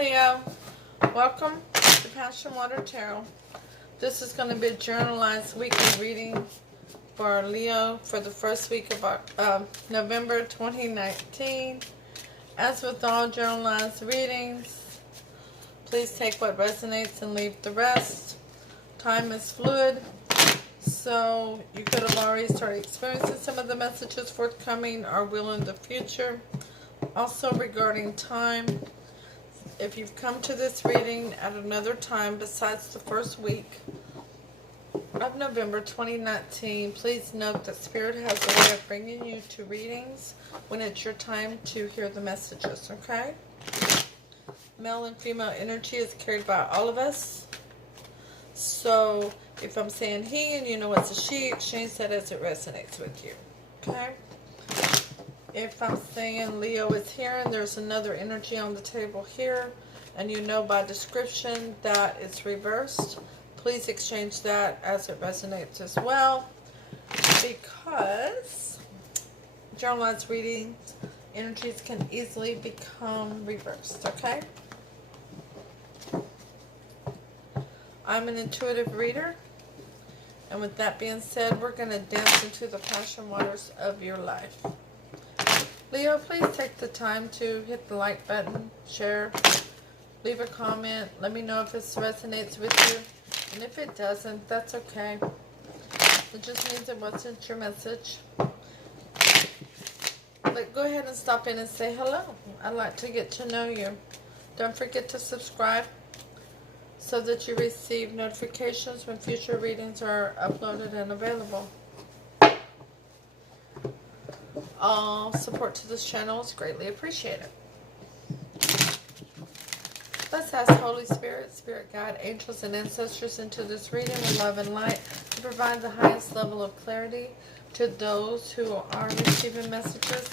Leo. Welcome to Passion Water Tarot. This is going to be a journalized weekly reading for Leo for the first week of November 2019. As with all journalized readings, please take what resonates and leave the rest. Time is fluid, so you could have already started experiencing some of the messages forthcoming or will in the future. Also regarding time, if you've come to this reading at another time besides the first week of November 2019, please note that Spirit has a way of bringing you to readings when it's your time to hear the messages, okay? Male and female energy is carried by all of us. So if I'm saying he and you know it's a she, exchange that as it resonates with you, okay? If I'm saying Leo is here and there's another energy on the table here, and you know by description that it's reversed, please exchange that as it resonates as well, because journalized readings, energies can easily become reversed, okay? I'm an intuitive reader, and with that being said, we're going to dance into the passion waters of your life. Leo, please take the time to hit the like button, share, leave a comment. Let me know if this resonates with you. And if it doesn't, that's okay. It just means it wasn't your message. But go ahead and stop in and say hello. I'd like to get to know you. Don't forget to subscribe so that you receive notifications when future readings are uploaded and available. All support to this channel is greatly appreciated. Let's ask Holy Spirit, Spirit Guide, angels, and ancestors into this reading with love and light to provide the highest level of clarity to those who are receiving messages,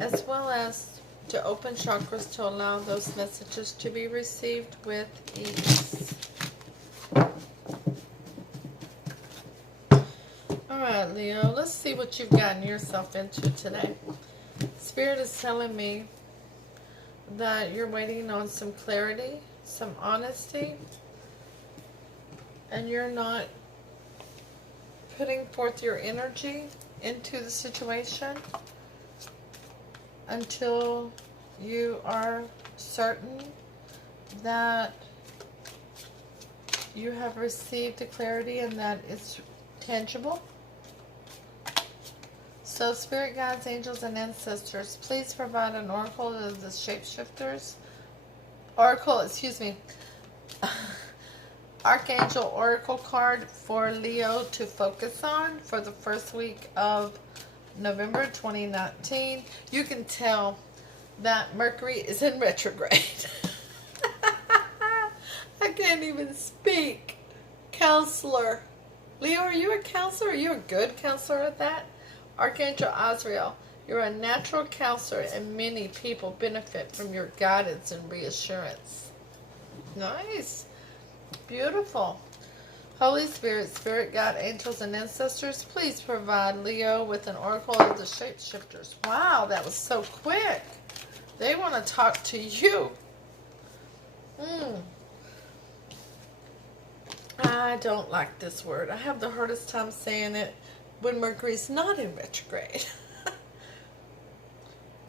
as well as to open chakras to allow those messages to be received with ease. Alright, Leo, let's see what you've gotten yourself into today. Spirit is telling me that you're waiting on some clarity, some honesty, and you're not putting forth your energy into the situation until you are certain that you have received the clarity and that it's tangible. So, Spirit Guides, Angels, and Ancestors, please provide an oracle of the shapeshifters. Archangel Oracle card for Leo to focus on for the first week of November 2019. You can tell that Mercury is in retrograde. I can't even speak. Counselor. Leo, are you a counselor? Are you a good counselor at that? Archangel Azrael, you're a natural counselor and many people benefit from your guidance and reassurance. Nice. Beautiful. Holy Spirit, Spirit Guide, Angels, and Ancestors, please provide Leo with an oracle of the shapeshifters. Wow, that was so quick. They want to talk to you. I don't like this word. I have the hardest time saying it when Mercury's not in retrograde.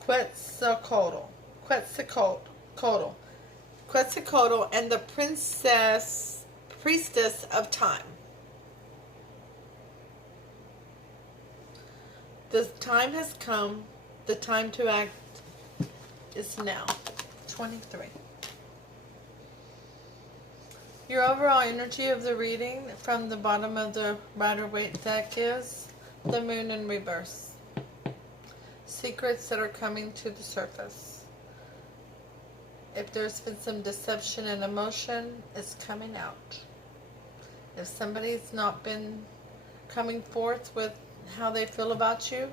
Quetzalcoatl, and the priestess of time. The time has come. The time to act is now. 23. Your overall energy of the reading from the bottom of the Rider-Waite deck is the Moon in reverse. Secrets that are coming to the surface. If there's been some deception and emotion, it's coming out. If somebody's not been coming forth with how they feel about you,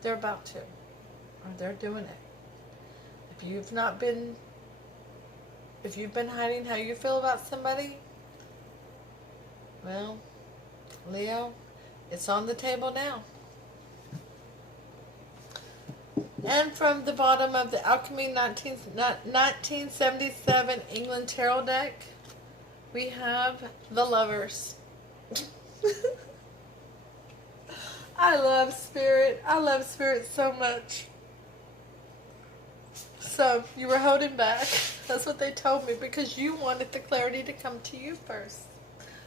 they're about to. Or they're doing it. If you've been hiding how you feel about somebody, well, Leo, it's on the table now. And from the bottom of the Alchemy 1977 England Tarot deck, we have the Lovers. I love Spirit. I love Spirit so much. So, you were holding back. That's what they told me, because you wanted the clarity to come to you first.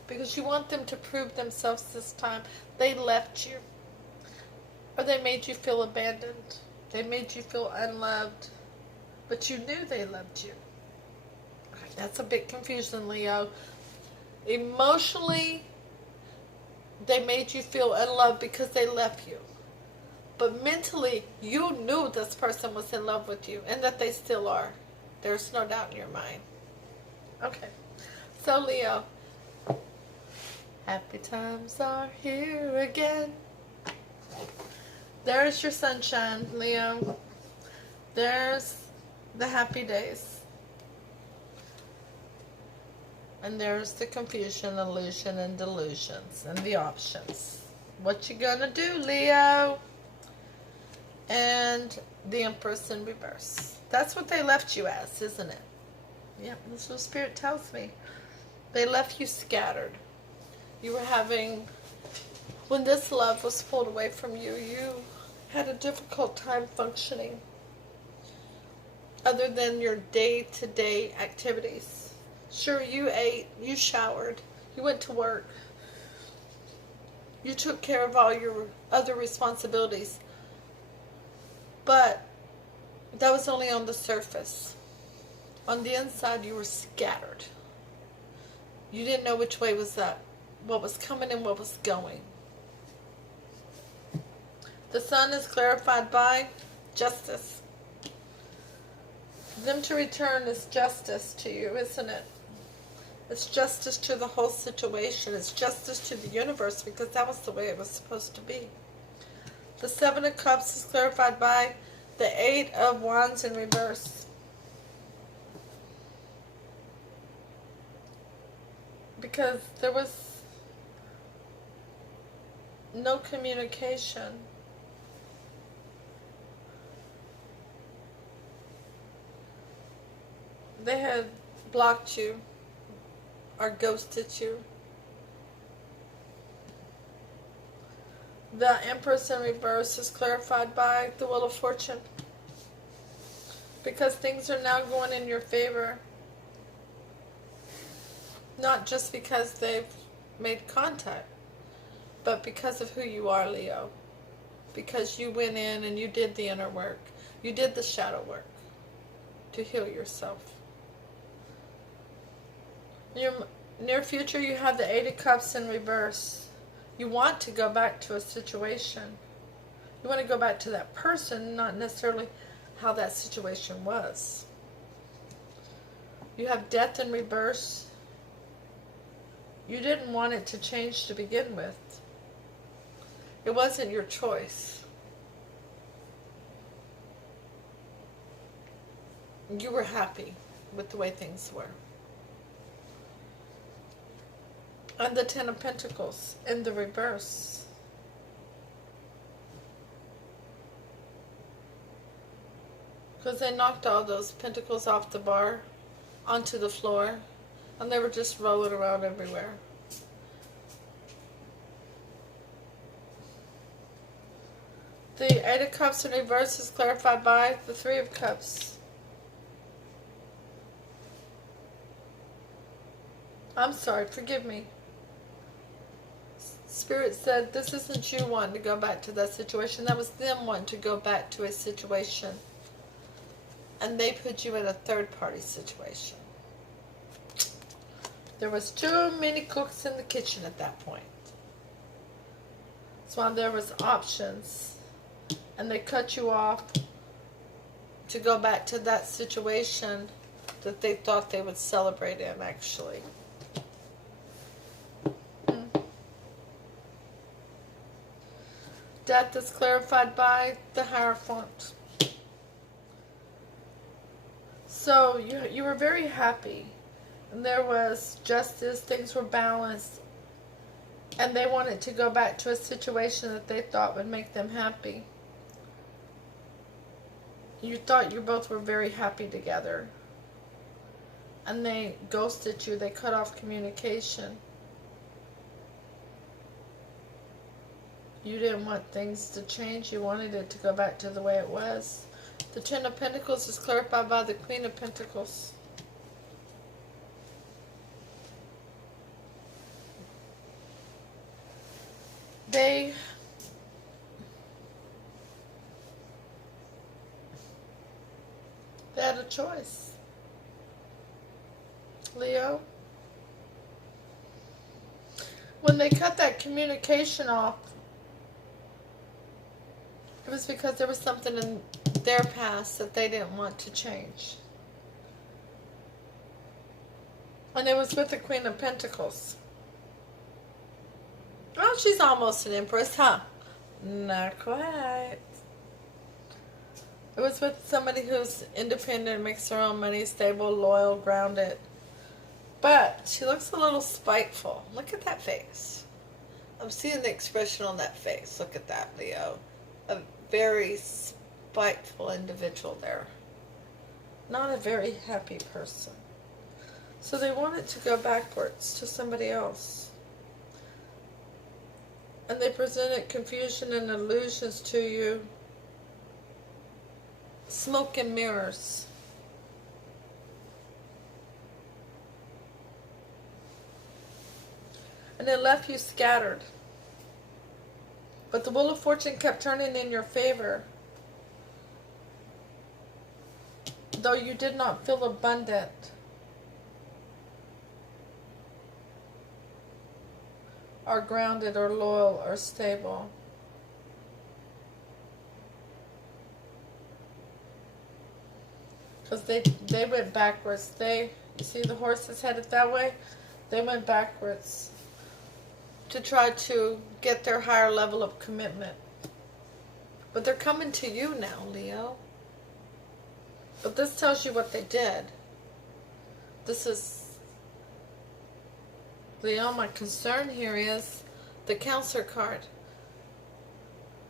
Because you want them to prove themselves this time. They left you. Or they made you feel abandoned. They made you feel unloved. But you knew they loved you. That's a big confusion, Leo. Emotionally, they made you feel unloved because they left you. But mentally, you knew this person was in love with you, and that they still are. There's no doubt in your mind. Okay. So, Leo, happy times are here again. There's your sunshine, Leo. There's the happy days. And there's the confusion, illusion, and delusions, and the options. What you gonna do, Leo? And the Empress in reverse. That's what they left you as, isn't it? Yeah, that's what Spirit tells me. They left you scattered. You were having, when this love was pulled away from you, you had a difficult time functioning. Other than your day-to-day activities. Sure, you ate, you showered, you went to work. You took care of all your other responsibilities. But that was only on the surface. On the inside, you were scattered. You didn't know which way was up, what was coming and what was going. The sun is clarified by justice. Them to return is justice to you, isn't it? It's justice to the whole situation. It's justice to the universe, because that was the way it was supposed to be. The Seven of Cups is clarified by the Eight of Wands in reverse. Because there was no communication. They had blocked you or ghosted you. The Empress in reverse is clarified by the Wheel of Fortune. Because things are now going in your favor. Not just because they've made contact, but because of who you are, Leo. Because you went in and you did the inner work. You did the shadow work to heal yourself. In your near future, you have the Eight of Cups in reverse. You want to go back to a situation. You want to go back to that person, not necessarily how that situation was. You have Death in reverse. You didn't want it to change to begin with. It wasn't your choice. You were happy with the way things were. And the Ten of Pentacles in the reverse. Because they knocked all those pentacles off the bar onto the floor. And they were just rolling around everywhere. The Eight of Cups in reverse is clarified by the Three of Cups. I'm sorry, forgive me. Spirit said this isn't you wanting to go back to that situation. That was them wanting to go back to a situation. And they put you in a third-party situation. There was too many cooks in the kitchen at that point. That's why there was options. And they cut you off to go back to that situation that they thought they would celebrate in, actually. Death is clarified by the Hierophant. So you were very happy. And there was justice, things were balanced. And they wanted to go back to a situation that they thought would make them happy. You thought you both were very happy together. And they ghosted you. They cut off communication. You didn't want things to change. You wanted it to go back to the way it was. The Ten of Pentacles is clarified by the Queen of Pentacles. They had a choice. Leo, when they cut that communication off, it was because there was something in their past that they didn't want to change. And it was with the Queen of Pentacles. Oh, she's almost an Empress, huh? Not quite. It was with somebody who's independent, makes her own money, stable, loyal, grounded. But she looks a little spiteful. Look at that face. I'm seeing the expression on that face. Look at that, Leo. A very spiteful individual there. Not a very happy person. So they wanted to go backwards to somebody else. And they presented confusion and illusions to you. Smoke and mirrors. And it left you scattered. But the Wheel of Fortune kept turning in your favor. Though you did not feel abundant. Or grounded or loyal or stable. Because they went backwards. You see the horse is headed that way? They went backwards to try to get their higher level of commitment. But they're coming to you now, Leo. But this tells you what they did. This is, Leo, my concern here is the Counselor card.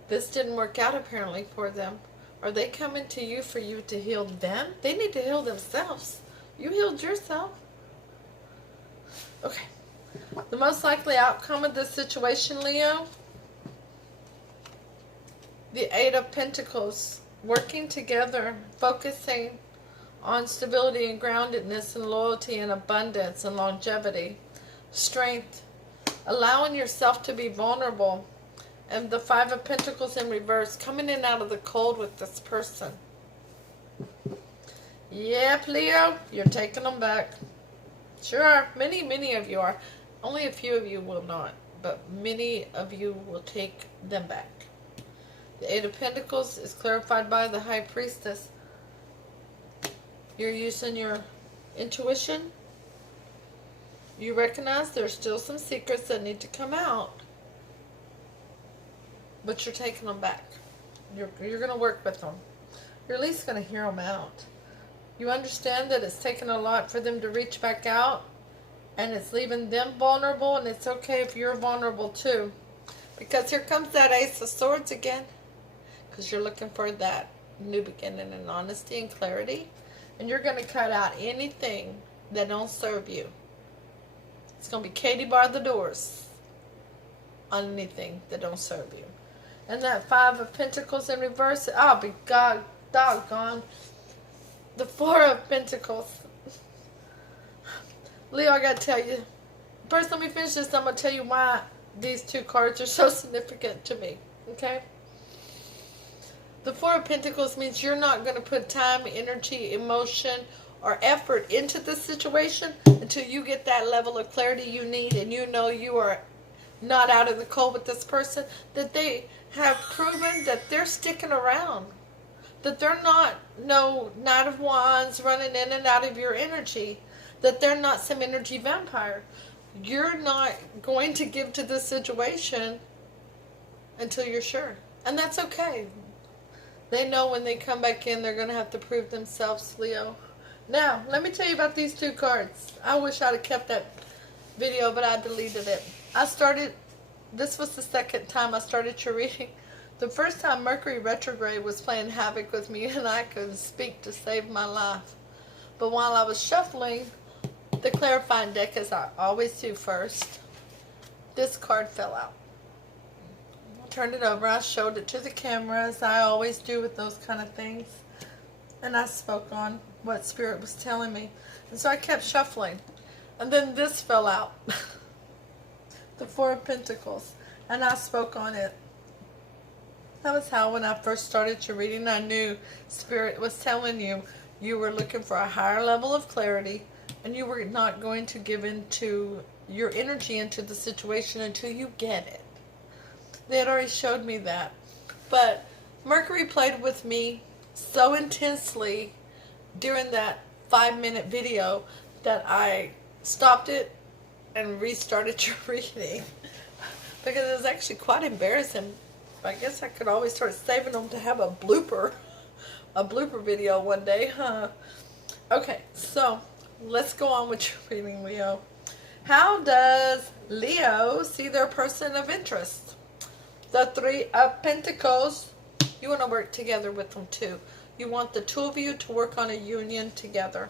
This didn't work out apparently for them. Are they coming to you for you to heal them? They need to heal themselves. You healed yourself. Okay. The most likely outcome of this situation, Leo, the Eight of Pentacles, working together, focusing on stability and groundedness and loyalty and abundance and longevity, strength, allowing yourself to be vulnerable, and the Five of Pentacles in reverse, coming in out of the cold with this person. Yep, Leo, you're taking them back. Sure, many of you are. Only a few of you will not, but many of you will take them back. The Eight of Pentacles is clarified by the High Priestess. You're using your intuition. You recognize there's still some secrets that need to come out, but you're taking them back. You're going to work with them. You're at least going to hear them out. You understand that it's taken a lot for them to reach back out, and it's leaving them vulnerable, and it's okay if you're vulnerable too. Because here comes that Ace of Swords again. Because you're looking for that new beginning and honesty and clarity. And you're going to cut out anything that don't serve you. It's going to be Katie bar the doors on anything that don't serve you. And that Five of Pentacles in reverse, I'll be God doggone. The Four of Pentacles. Leo, I gotta tell you. First, let me finish this. I'm gonna tell you why these two cards are so significant to me. Okay? The Four of Pentacles means you're not gonna put time, energy, emotion, or effort into this situation until you get that level of clarity you need, and you know you are not out of the cold with this person, that they have proven that they're sticking around. That they're not no Knight of Wands running in and out of your energy. That they're not some energy vampire. You're not going to give to this situation until you're sure. And that's okay. They know when they come back in, they're going to have to prove themselves, Leo. Now, let me tell you about these two cards. I wish I'd have kept that video, but I deleted it. This was the second time I started your reading. The first time Mercury retrograde was playing havoc with me and I couldn't speak to save my life. But while I was shuffling the clarifying deck, as I always do first, this card fell out. I turned it over. I showed it to the camera, as I always do with those kind of things. And I spoke on what Spirit was telling me. And so I kept shuffling. And then this fell out. The Four of Pentacles. And I spoke on it. That was how, when I first started your reading, I knew Spirit was telling you you were looking for a higher level of clarity, and you were not going to give into your energy into the situation until you get it. They had already showed me that. But Mercury played with me so intensely during that 5-minute video that I stopped it and restarted your reading. Because it was actually quite embarrassing. I guess I could always start saving them to have a blooper video one day, huh? Okay, so let's go on with your reading, Leo. How does Leo see their person of interest? The Three of Pentacles. You want to work together with them too. You want the two of you to work on a union together.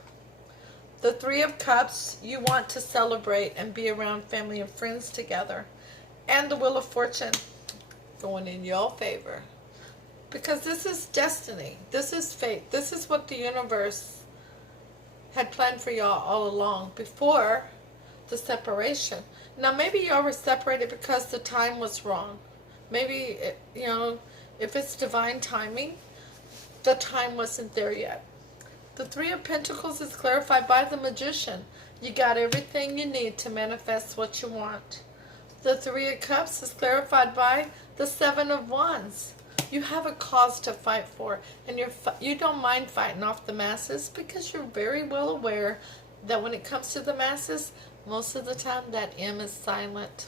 The Three of Cups. You want to celebrate and be around family and friends together. And the Wheel of Fortune going in your favor. Because this is destiny. This is fate. This is what the universe had planned for y'all all along before the separation. Now, maybe y'all were separated because the time was wrong. Maybe, if it's divine timing, the time wasn't there yet. The Three of Pentacles is clarified by the Magician. You got everything you need to manifest what you want. The Three of Cups is clarified by the Seven of Wands. You have a cause to fight for, and you don't mind fighting off the masses because you're very well aware that when it comes to the masses, most of the time that M is silent.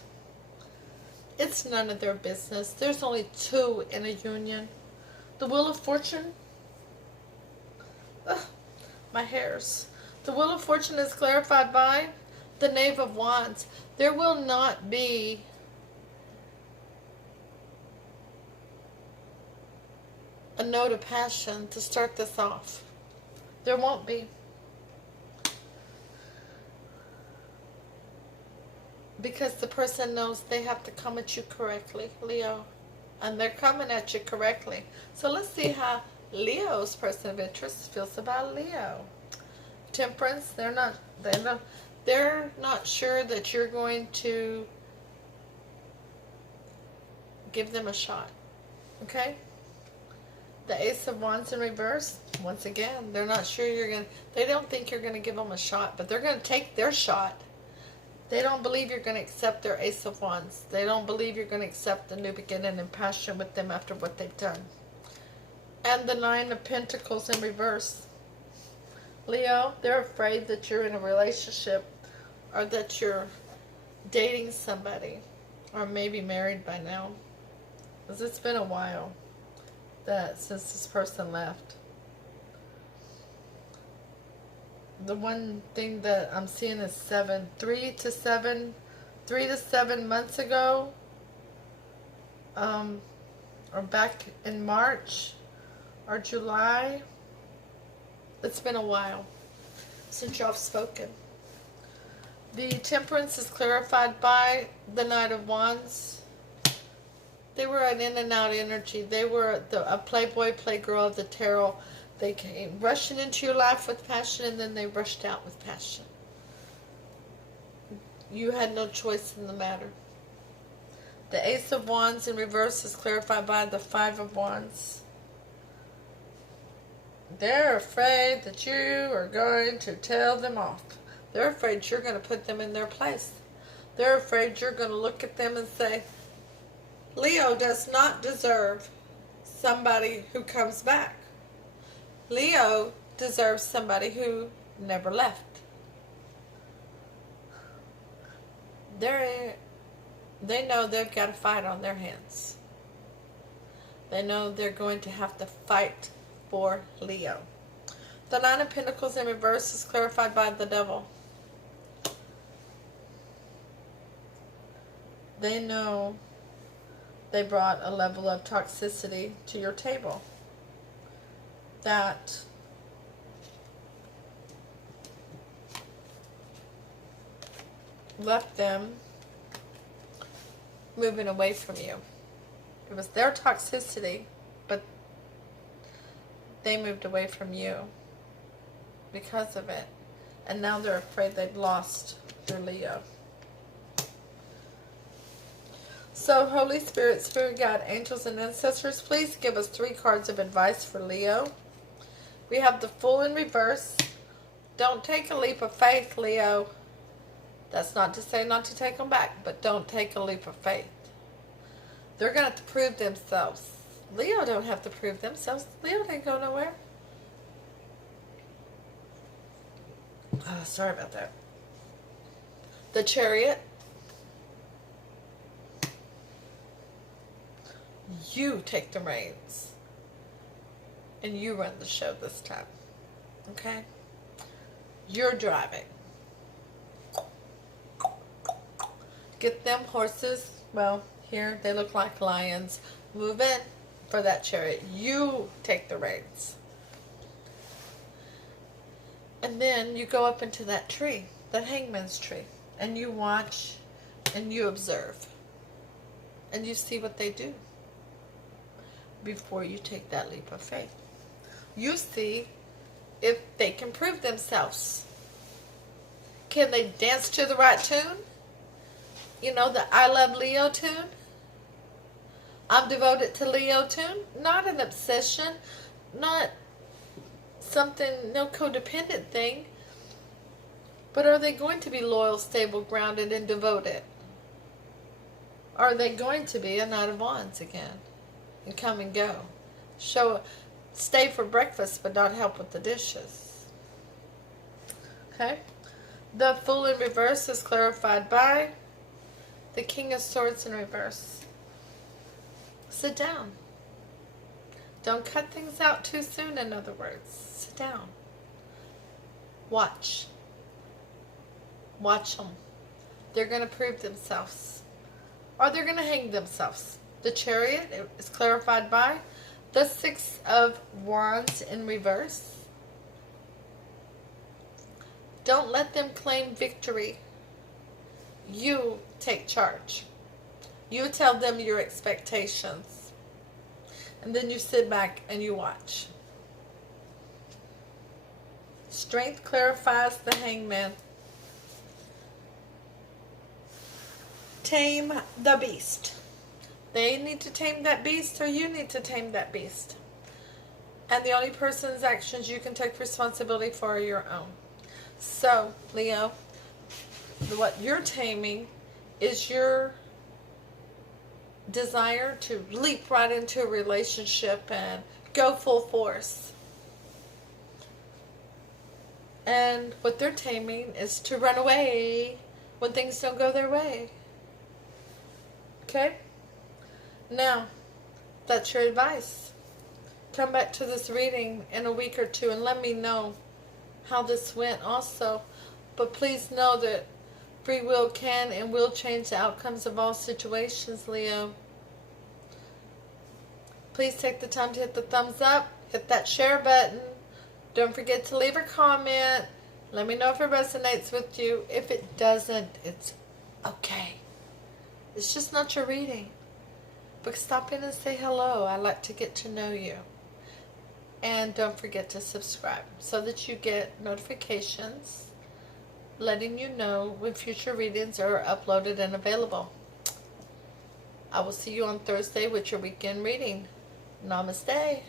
It's none of their business. There's only two in a union. The Wheel of Fortune. Ugh, my hairs. The Wheel of Fortune is clarified by the Knave of Wands. There will not be a note of passion to start this off. There won't be. Because the person knows they have to come at you correctly, Leo. And they're coming at you correctly. So let's see how Leo's person of interest feels about Leo. Temperance, they're not sure that you're going to give them a shot. Okay? The Ace of Wands in reverse, once again, they're not sure they don't think you're going to give them a shot, but they're going to take their shot. They don't believe you're going to accept their Ace of Wands. They don't believe you're going to accept the new beginning and passion with them after what they've done. And the Nine of Pentacles in reverse. Leo, they're afraid that you're in a relationship or that you're dating somebody or maybe married by now. Because it's been a while since this person left. The one thing that I'm seeing is 3 to 7 months ago, or back in March or July. It's been a while since y'all have spoken. The Temperance is clarified by the Knight of Wands. They were an in and out energy. They were a playboy, playgirl of the tarot. They came rushing into your life with passion, and then they rushed out with passion. You had no choice in the matter. The Ace of Wands in reverse is clarified by the Five of Wands. They're afraid that you are going to tell them off. They're afraid you're going to put them in their place. They're afraid you're going to look at them and say, Leo does not deserve somebody who comes back. Leo deserves somebody who never left. They know they've got a fight on their hands. They know they're going to have to fight for Leo. The Nine of Pentacles in reverse is clarified by the Devil. They know they brought a level of toxicity to your table that left them moving away from you. It was their toxicity, but they moved away from you because of it. And now they're afraid they've lost their Leo. So, Holy Spirit, Spirit Guide, angels, and ancestors, please give us 3 cards of advice for Leo. We have the Fool in reverse. Don't take a leap of faith, Leo. That's not to say not to take them back, but don't take a leap of faith. They're going to have to prove themselves. Leo don't have to prove themselves. Leo didn't go nowhere. Oh, sorry about that. The Chariot. You take the reins. And you run the show this time. Okay? You're driving. Get them horses. Well, here they look like lions. Move in for that Chariot. You take the reins. And then you go up into that tree, that hangman's tree, and you watch and you observe. And you see what they do before you take that leap of faith. You see if they can prove themselves. Can they dance to the right tune? You know, the I Love Leo tune? I'm devoted to Leo tune. Not an obsession. Not something, no codependent thing. But are they going to be loyal, stable, grounded, and devoted? Are they going to be a Knight of Wands again? And come and go. Stay for breakfast, but not help with the dishes. Okay? The Fool in reverse is clarified by the King of Swords in reverse. Sit down. Don't cut things out too soon, in other words. Sit down. Watch. Watch them. They're going to prove themselves. Or they're going to hang themselves. The Chariot is clarified by the 6 of Wands in reverse. Don't let them claim victory. You take charge. You tell them your expectations. And then you sit back and you watch. Strength clarifies the Hangman. Tame the beast. They need to tame that beast, or you need to tame that beast. And the only person's actions you can take responsibility for are your own. So, Leo, what you're taming is your desire to leap right into a relationship and go full force. And what they're taming is to run away when things don't go their way. Okay? Now, that's your advice. Come back to this reading in a week or two and let me know how this went also. But please know that free will can and will change the outcomes of all situations, Leo. Please take the time to hit the thumbs up, hit that share button. Don't forget to leave a comment. Let me know if it resonates with you. If it doesn't, it's okay. It's just not your reading. But stop in and say hello. I like to get to know you. And don't forget to subscribe so that you get notifications letting you know when future readings are uploaded and available. I will see you on Thursday with your weekend reading. Namaste.